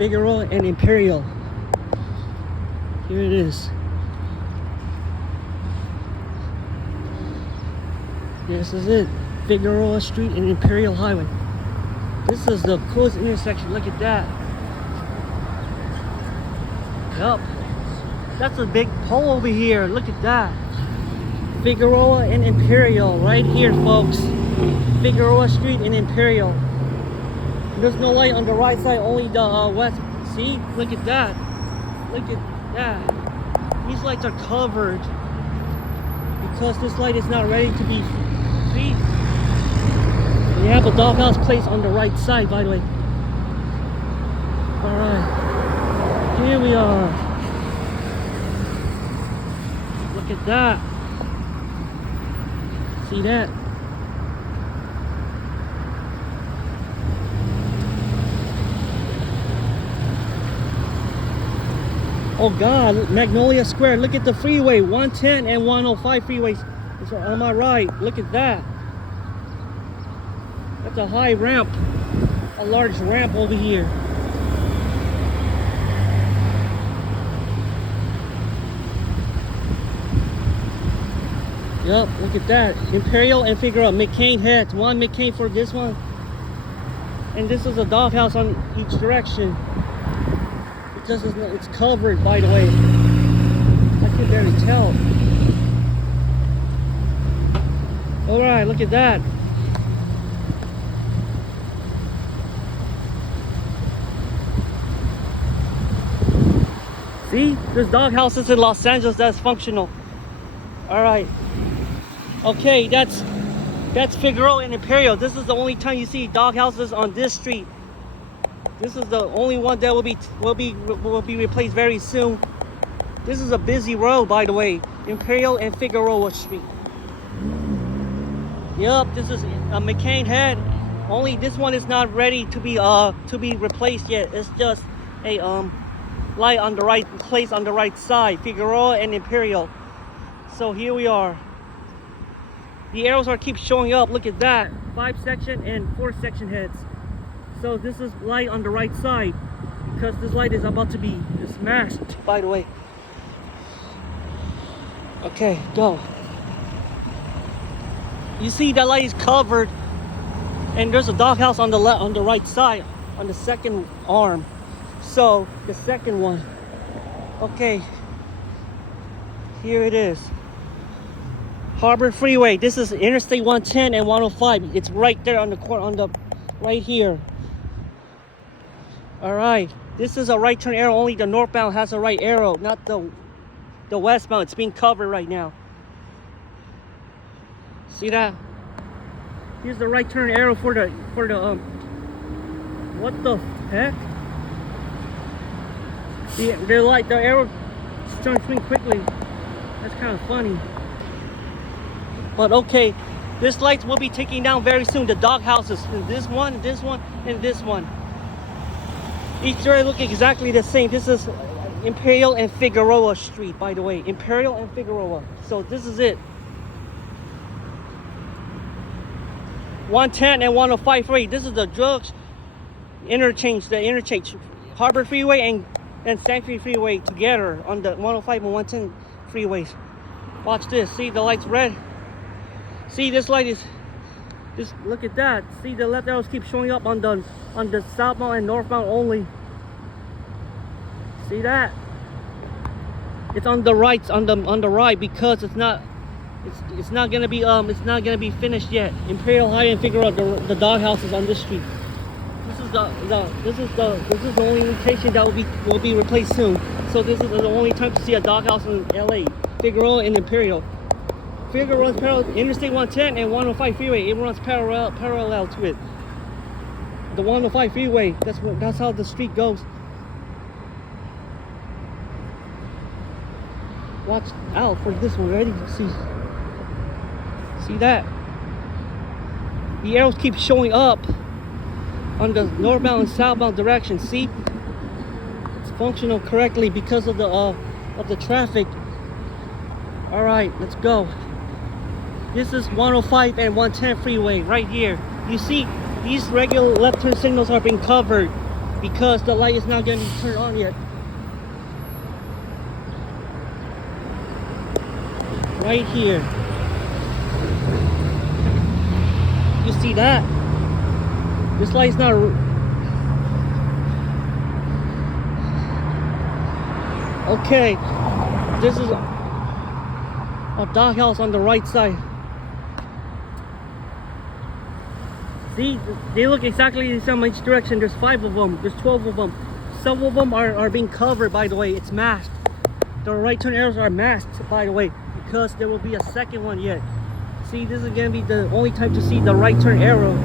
Figueroa and Imperial. Here it is. This is it. Figueroa Street and Imperial Highway. This is the coolest intersection. Look at that. Yup. That's a big pole over here. Look at that. Figueroa and Imperial right here, folks. Figueroa Street and Imperial. There's no light on the right side, only the west. See? Look at that. Look at that. These lights are covered because this light is not ready to be. See? We have a Doghouse place on the right side, by the way. Alright. Here we are. Look at that. See that? Oh God, Magnolia Square. Look at the freeway, 110 and 105 freeways. It's on my right. Look at that. That's a high ramp, a large ramp over here. Yup, look at that. Imperial and Figueroa, McCain heads. One McCain for this one. And this is a Doghouse on each direction. Because it's covered, by the way. I can barely tell. Alright, look at that. See? There's Doghouses in Los Angeles that's functional. Alright. Okay, that's Figueroa and Imperial. This is the only time you see Doghouses on this street. This is the only one that will be replaced very soon. This is a busy road, by the way. Imperial and Figueroa Street. Yup, this is a McCain head. Only this one is not ready to be replaced yet. It's just a light on the right place on the right side. Figueroa and Imperial. So here we are. The arrows are keep showing up. Look at that. 5 section and 4 section heads. So this is light on the right side because this light is about to be smashed, by the way. Okay, go. You see that light is covered and there's a Doghouse on the left, on the right side, on the second arm. So the second one. Okay. Here it is. Harbor Freeway. This is Interstate 110 and 105. It's right there on the corner, right here. All right. This is a right turn arrow. Only the northbound has a right arrow, not the westbound. It's being covered right now. See that? Here's the right turn arrow for the what the heck? The arrow is turning swing quickly. That's kind of funny. But okay, this lights will be taking down very soon. The Doghouses, and this one, and this one, and this one. Each area look exactly the same. This is Imperial and Figueroa Street, by the way. Imperial and Figueroa. So this is it. 110 and 105 freeway. This is the drugs interchange, the interchange. Harbor Freeway and Sanctuary Freeway together on the 105 and 110 freeways. Watch this. See the light's red. See this light is just look at that. See the left arrows keep showing up on the southbound and northbound only. See that? It's on the right, on the right because it's not gonna be finished yet. Imperial High and Figueroa, the Doghouse is on this street. This is the only location that will be replaced soon. So this is the only time to see a Doghouse in LA. Figueroa and Imperial. Figueroa runs parallel Interstate 110 and 105 freeway. It runs parallel to it. The 105 freeway. That's how the street goes. Watch out for this one. Ready? See that? The arrows keep showing up on the northbound and southbound direction. See? It's functional correctly because of the traffic. All right, let's go. This is 105 and 110 freeway right here. You see, these regular left turn signals are being covered. because the light is not going to be turned on yet. Right here. You see that? This light's not. Okay, this is a doghouse on the right side. See, they look exactly the same in each direction. There's 5 of them. There's 12 of them. Some of them are being covered, by the way. It's masked. The right turn arrows are masked, by the way, because there will be a second one yet. See, this is gonna be the only time to see the right turn arrow,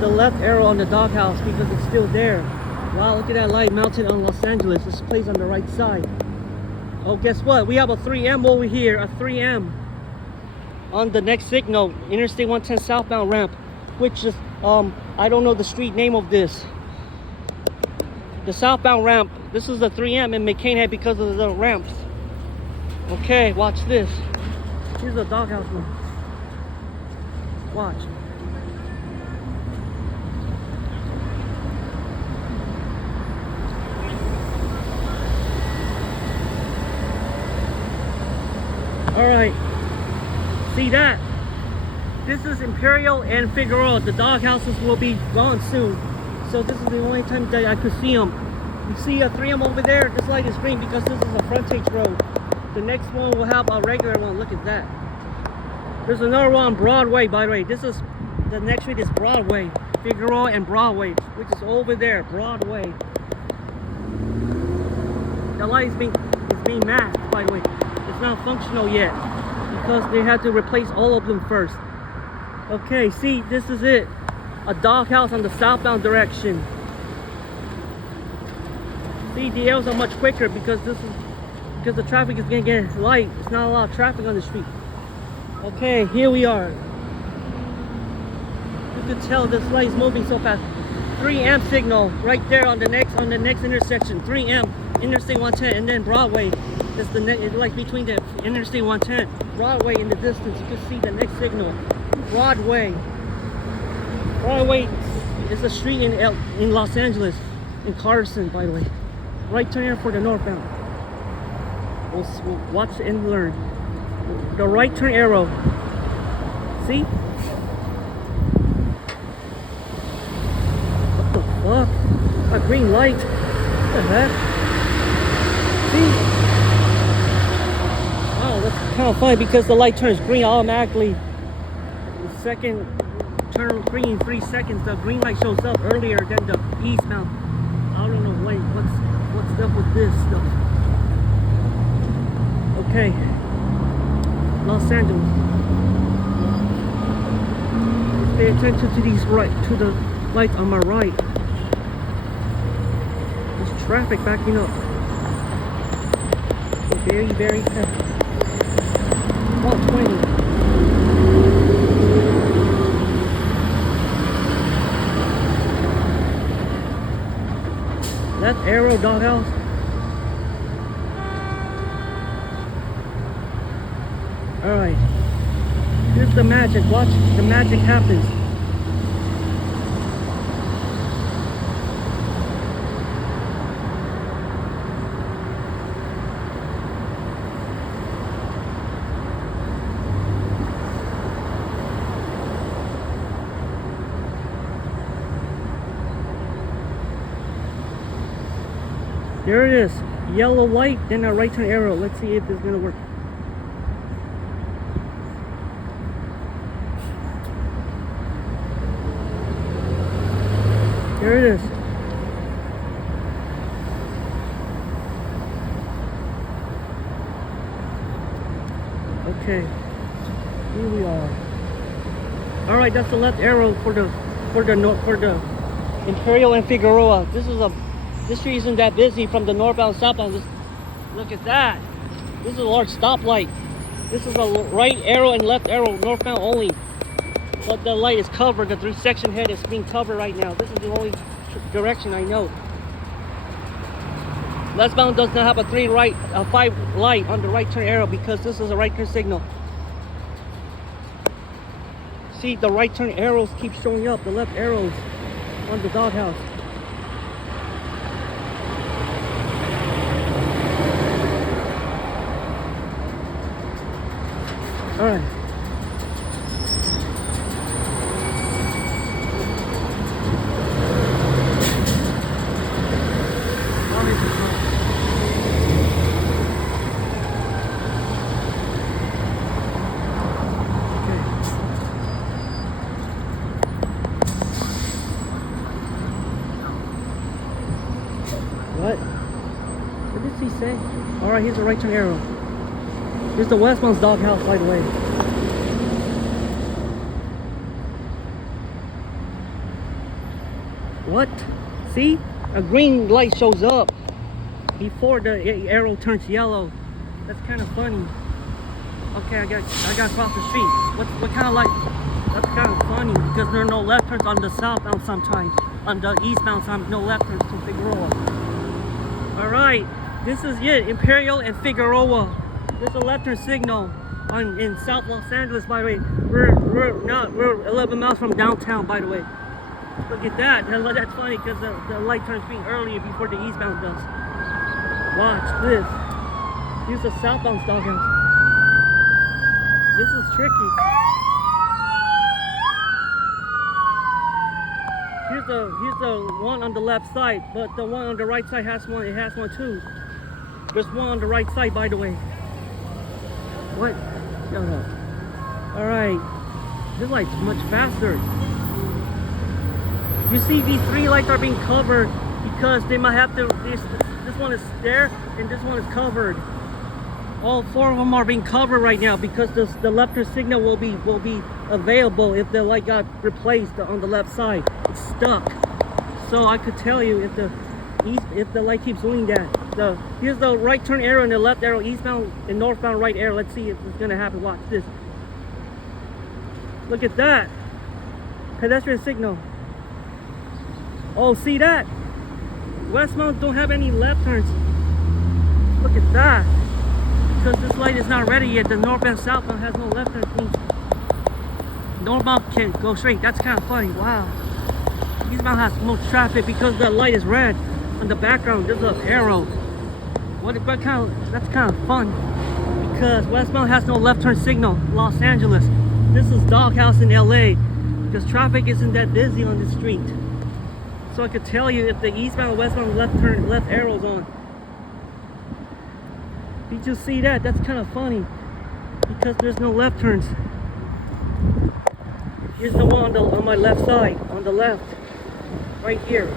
the left arrow on the doghouse, because it's still there. Wow, look at that light mounted on Los Angeles. This place on the right side. Oh, guess what? We have a 3M over here, a 3M on the next signal, Interstate 110 southbound ramp, which is, I don't know the street name of this. The southbound ramp, this is a 3M in McCain because of the ramps. Okay, watch this. Here's the doghouse one. Watch. All right, see that? This is Imperial and Figueroa. The doghouses will be gone soon. So this is the only time that I could see them. You see a 3M over there? This light is green because this is a frontage road. The next one will have a regular one. Look at that. There's another one on Broadway, by the way. This is, the next street is Broadway. Figueroa and Broadway, which is over there, Broadway. The light is being masked, by the way. It's not functional yet because they had to replace all of them first. Okay, see, this is it. A doghouse on the southbound direction. See, the arrows are much quicker because the traffic is gonna get light. It's not a lot of traffic on the street. Okay, here we are. You can tell this light is moving so fast. 3M signal right there on the next intersection. 3M, Interstate 110, and then Broadway. That's it's like between the Interstate 110, Broadway in the distance. You can see the next signal. Broadway. Broadway is a street in Los Angeles, in Carson, by the way. Right turn for the northbound. We'll watch and learn. The right turn arrow. See? What the fuck? A green light. What the heck? See? Wow, that's kind of funny because the light turns green automatically. The second turn green in 3 seconds, the green light shows up earlier than the eastbound. I don't know what's up with this stuff. Okay, Los Angeles. Let's pay attention to the lights on my right. There's traffic backing up. Very, very fast. 120. Left arrow, doghouse. Alright. Here's the magic. Watch the magic happens. There it is. Yellow light, then a right turn arrow. Let's see if it's gonna work. There it is. Okay. Here we are. All right, that's the left arrow for the Imperial and Figueroa. This street isn't that busy from the northbound southbound. Just look at that. This is a large stoplight. This is a right arrow and left arrow, northbound only. But the light is covered. The 3-section head is being covered right now. This is the only direction I know. Westbound does not have a 5 light on the right turn arrow because this is a right turn signal. See, the right turn arrows keep showing up. The left arrows on the doghouse. All right. What? What did he say? All right, here's the right turn arrow. Here's the Westbound Doghouse, by the way. What? See? A green light shows up before the arrow turns yellow. That's kind of funny. Okay, I got to cross the street. What kind of light? That's kind of funny because there are no left turns on the southbound sometimes. On the eastbound, no left turns to Figueroa. All right, this is it. Imperial and Figueroa. There's a left turn signal in South Los Angeles, by the way. We're 11 miles from downtown, by the way. Look at that. That's funny because the light turns green earlier before the eastbound does. Watch this. Here's the southbound Doghouse. This is tricky. Here's the one on the left side, but the one on the right side has one. It has one too. There's one on the right side, by the way. What? Shut up. All right. This light's much faster. You see, these three lights are being covered because they might have to. This one is there, and this one is covered. All four of them are being covered right now because the left turn signal will be available if the light got replaced on the left side. It's stuck. So I could tell you if the light keeps doing that. Here's the right turn arrow and the left arrow, eastbound and northbound right arrow. Let's see if it's gonna happen. Watch this. Look at that. Pedestrian signal. Oh, see that? Westbound don't have any left turns. Look at that. Because this light is not ready yet. The northbound southbound has no left turns. Northbound can go straight. That's kind of funny. Wow. Eastbound has most traffic because the light is red. On the background, there's an arrow. That's kind of fun. Because westbound has no left turn signal. Los Angeles. This is Doghouse in LA. Because traffic isn't that busy on the street. So I could tell you if the eastbound and westbound left arrow's on. Did you see that? That's kind of funny because there's no left turns. Here's the one on my left side, on the left, right here.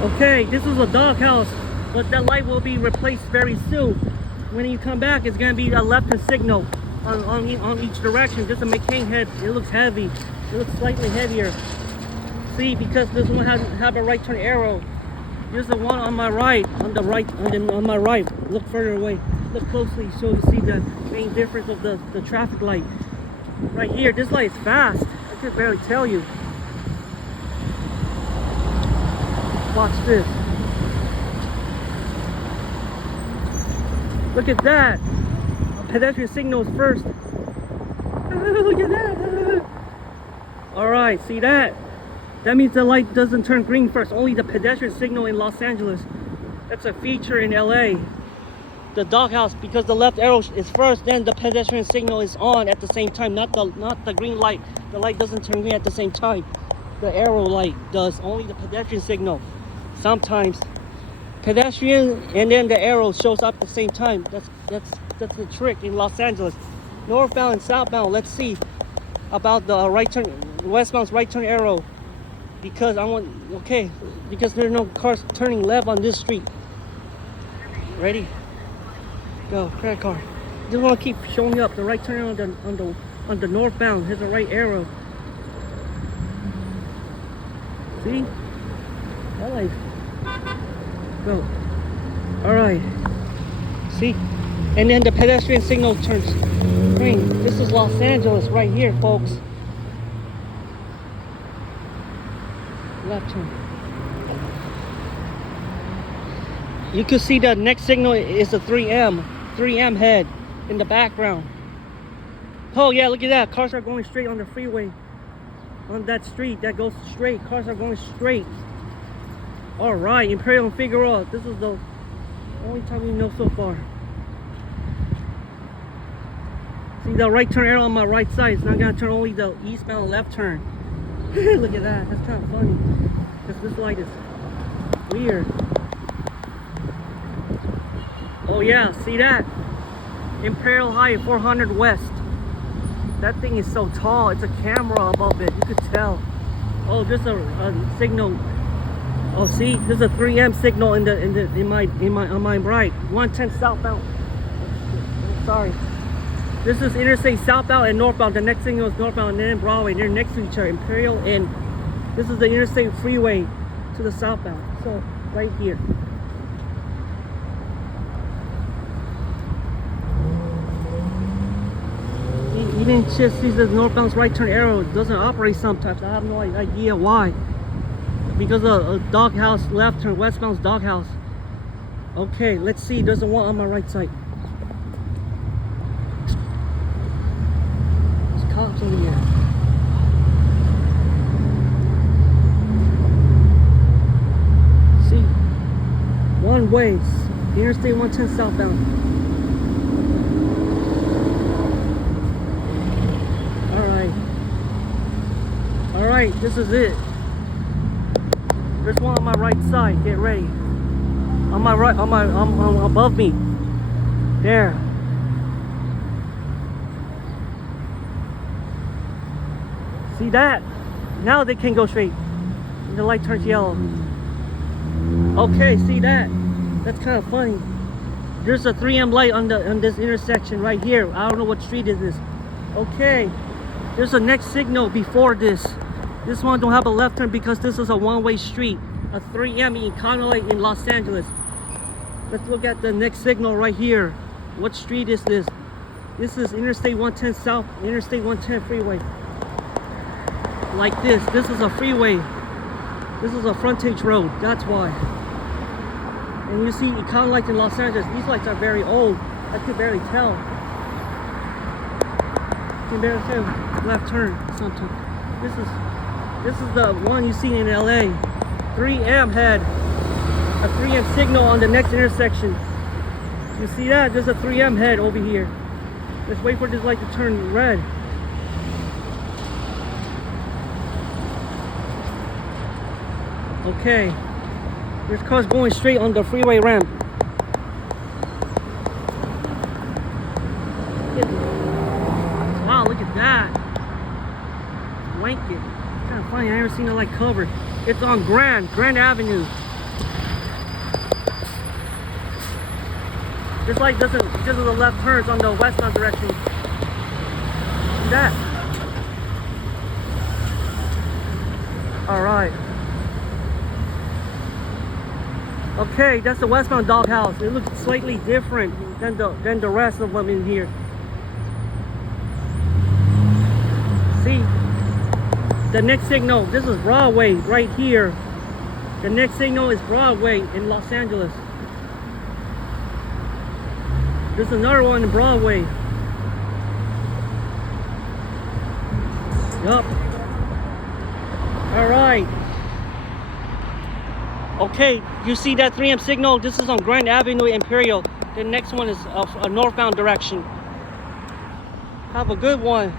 Okay, this is a Doghouse, but that light will be replaced very soon. When you come back, it's gonna be a left turn signal on each direction. Just a McCain head. It looks heavy. It looks slightly heavier. See, because this one have a right turn arrow. Here's the one on my right, on my right. Look further away. Look closely so you see the main difference of the traffic light. Right here, this light is fast. I can barely tell you. Watch this. Look at that. Pedestrian signals first. Look at that. All right, see that? That means the light doesn't turn green first. Only the pedestrian signal in Los Angeles. That's a feature in LA. The Doghouse, because the left arrow is first, then the pedestrian signal is on at the same time. Not the green light. The light doesn't turn green at the same time. The arrow light does. Only the pedestrian signal. Sometimes pedestrian and then the arrow shows up at the same time. That's the trick in Los Angeles. Northbound and southbound. Let's see about the right turn, westbound's right turn arrow. Because because there are no cars turning left on this street. Ready? Go, credit card. Just want to keep showing you up the right turn on the northbound. Here's a right arrow. See? I like. Go. All right. See? And then the pedestrian signal turns green. This is Los Angeles right here, folks. Left turn. You can see the next signal is a 3M head in the background. Oh yeah, look at that. Cars are going straight on the freeway. On that street that goes straight. Cars are going straight. All right, Imperial and Figueroa. This is the Only time we know so far. See the right turn arrow on my right side. It's not gonna turn, only the eastbound left turn. Look at that. That's kind of funny. Because this light is weird. Oh yeah, see that? Imperial Hwy 400 West. That thing is so tall. It's a camera above it. You could tell. Oh, there's a signal. Oh, see, there's a 3M signal on my right. 110 southbound. Sorry. This is interstate southbound and northbound. The next signal is northbound, and then Broadway. They're next to each other. Imperial and this is the interstate freeway to the southbound. So right here. Even just sees the northbound's right turn arrow, it doesn't operate sometimes. I have no idea why. Because of Doghouse left turn, westbound's Doghouse. Okay, let's see. There's a one on my right side. There's cops over here. See, one ways. Interstate 110 southbound. All right, this is it. There's one on my right side. Get ready. On my right, above me. There. See that? Now they can go straight. The light turns yellow. Okay, see that? That's kind of funny. There's a 3M light on this intersection right here. I don't know what street it is. Okay. There's a next signal before this. This one don't have a left turn because this is a one-way street. A 3M Economy in Los Angeles. Let's look at the next signal right here. What street is this? This is Interstate 110 South, Interstate 110 freeway. Like this. This is a freeway. This is a frontage road. That's why. And you see Economy in Los Angeles. These lights are very old. I could barely tell. You can barely tell. Left turn sometimes. This is the one you see in LA. 3M had a 3M signal on the next intersection. You see that? There's a 3M head over here. Let's wait for this light to turn red. Okay. There's cars going straight on the freeway ramp. Wow, look at that. Blanket. Kind of funny, I never seen a light covered. It's on Grand Avenue. This light doesn't, because of the left turns on the westbound direction. See that? Alright. Okay, that's the westbound Doghouse. It looks slightly different than the rest of them in here. See? The next signal, this is Broadway right here. The next signal is Broadway in Los Angeles. There's another one in Broadway. Yup. Alright. Okay, you see that 3M signal? This is on Grand Avenue, Imperial. The next one is a northbound direction. Have a good one.